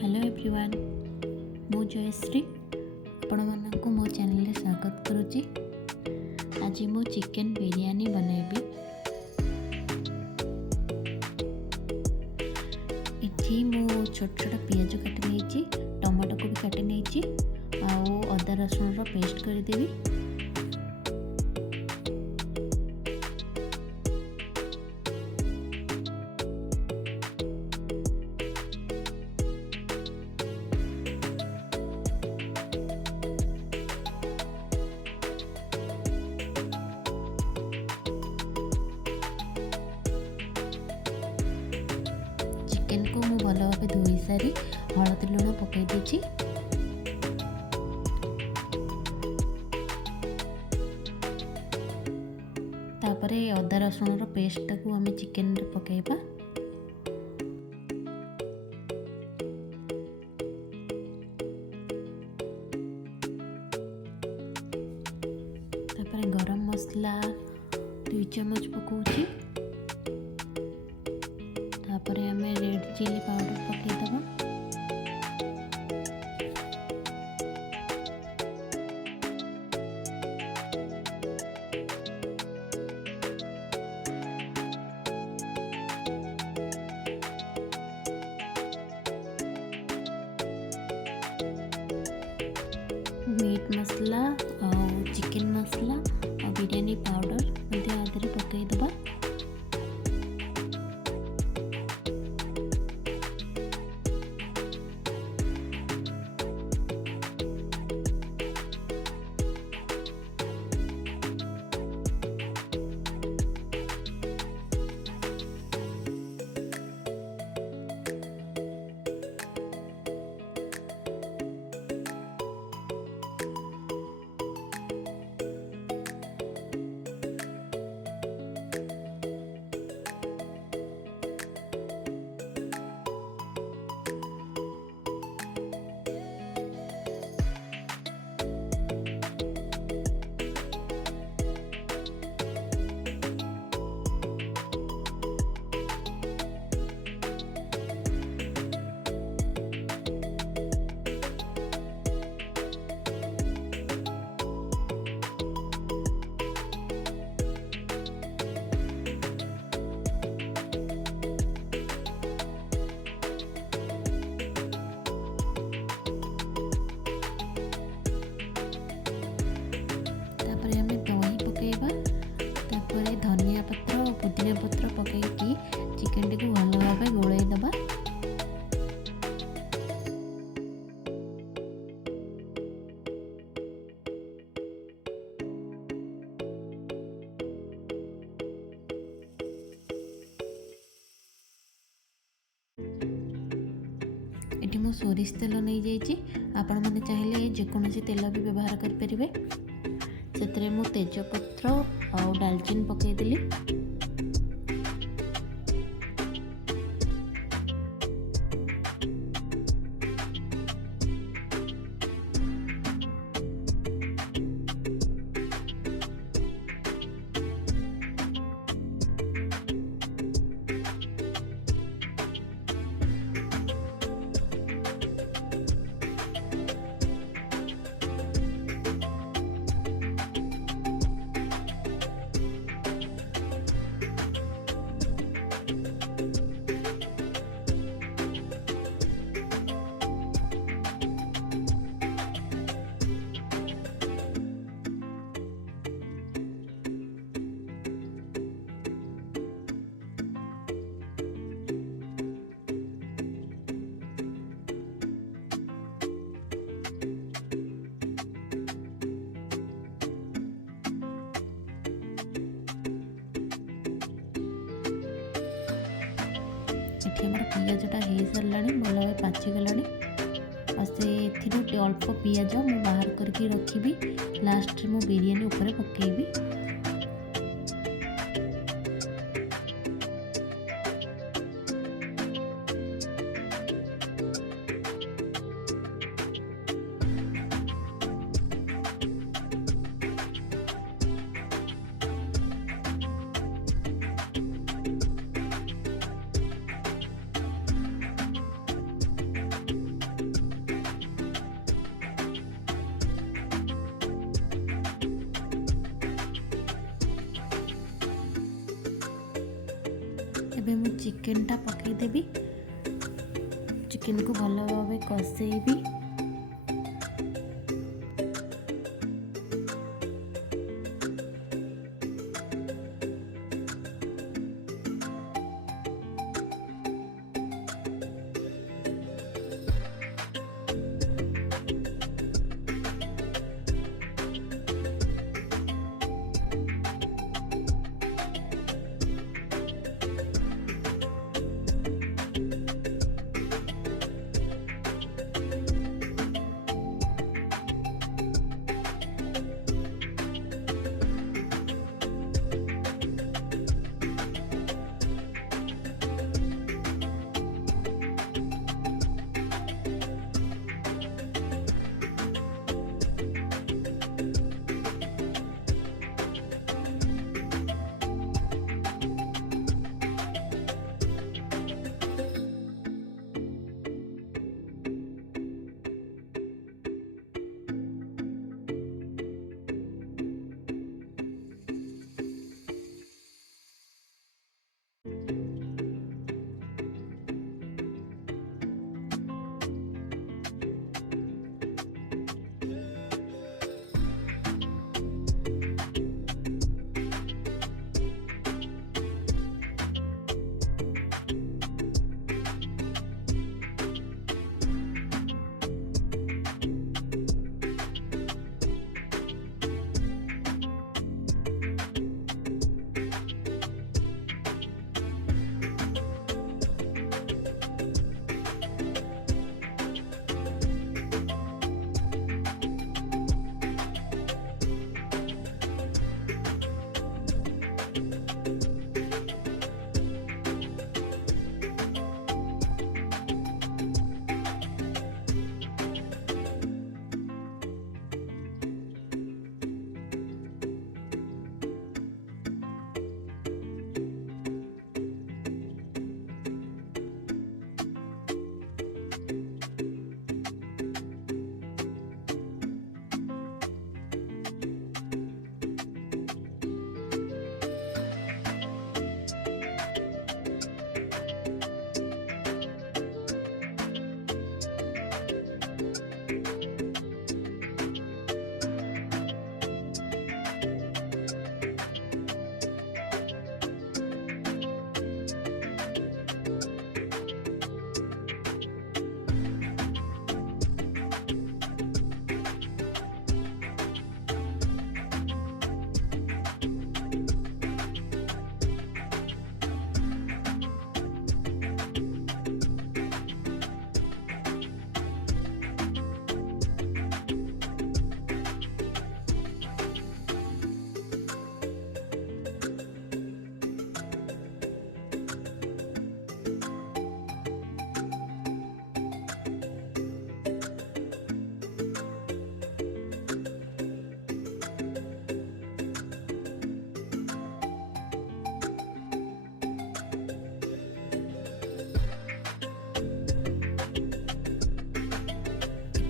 Hello everyone, मु जयश्री आपण मानक मो चैनल स्वागत करुच्ची। आज मु चिकेन बिरयानी बनैबी। इठी मु छोट छोट पियाज काटी नहीं, टमाटो को भी काटी नहीं, आउ अदा रसुण रो पेस्ट करदेवी। चिकेन को मु भल भाव धोई सारी हलदी लुण पकई देछि। तापरे अदा रसुण रो पेस्ट को हमें चिकेन रे पकेइबा। तापरे गरम मसला 2 चम्मच पकाउछि। तापरे हमें रेड चिली पाउडर पकेइदबा। मीट मसला और चिकेन मसला और बिरयानी पाउडर मध्य आधे पकेइदबा। धनिया पत्र और पुदीना पत्र पकईकि चिकेन टी को भल भाव गोलई दबा। एटी मो सोरिष तेल नहीं जाइए, आपण मैंने चाहिए जेकोसी तेल भी व्यवहार करें। से मु तेजपत्र और डालचीन पकईदेली। पियाजटा हो सारा भल भाव पाचिगला। से अल्प पियाज मु बाहर करके रखी, लास्ट मु बिरयानी ऊपर पकेबी। एबे मु चिकेनटा पकईदेवी। चिकेन को भल भाव कषेबी।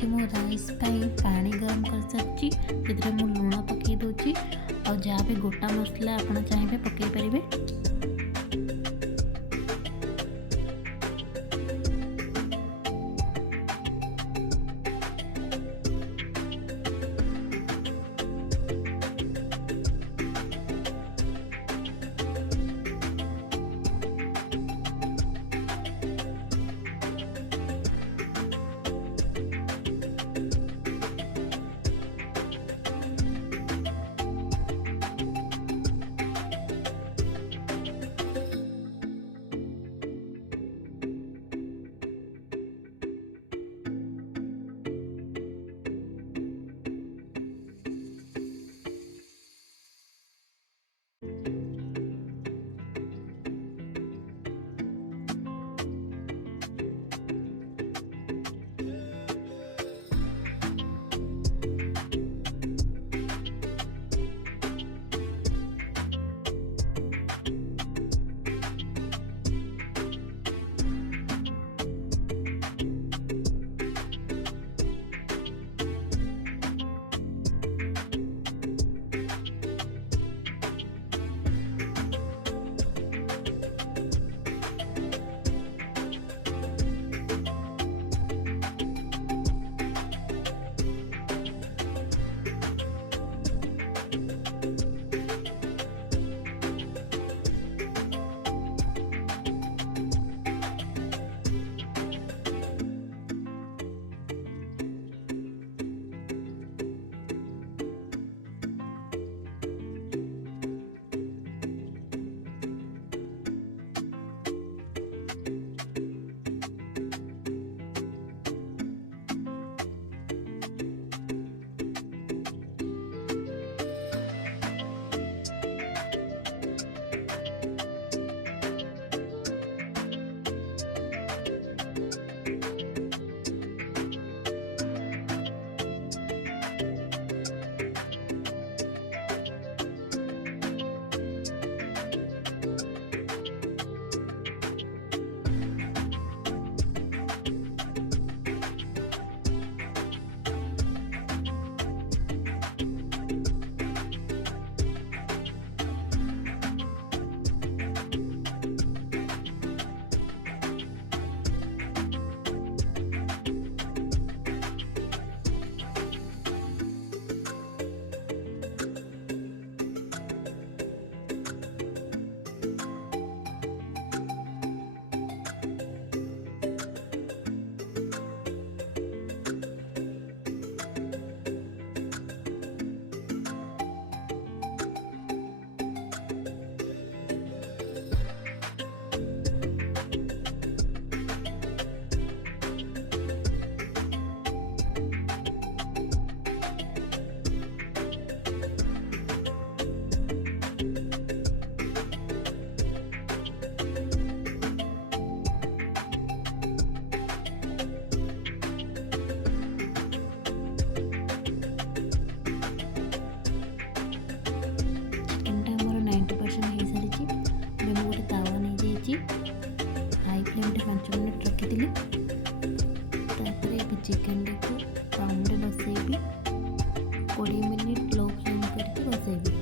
ये मो राइस पानी गरम कर सारी से मु लुण पकई दूची और जहाँ भी गोटा मसला आप चाहिए पकई पारे। ଚିକେନଟାକୁ ଦମ୍ରେ ବସେଇବି। 20 ମିନିଟ୍ ଲୋ ଫ୍ଲେମ୍ କରିକି ବସେଇବି।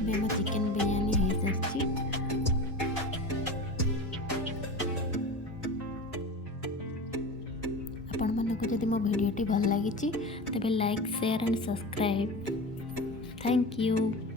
ଏବେ ଆମ ଚିକେନ୍ ବିରିୟାନୀ ହେଇସାରିଛି। ଆପଣମାନଙ୍କୁ ଯଦି ମୋ ଭିଡ଼ିଓଟି ଭଲ ଲାଗିଛି ତେବେ like, share and subscribe. Thank you.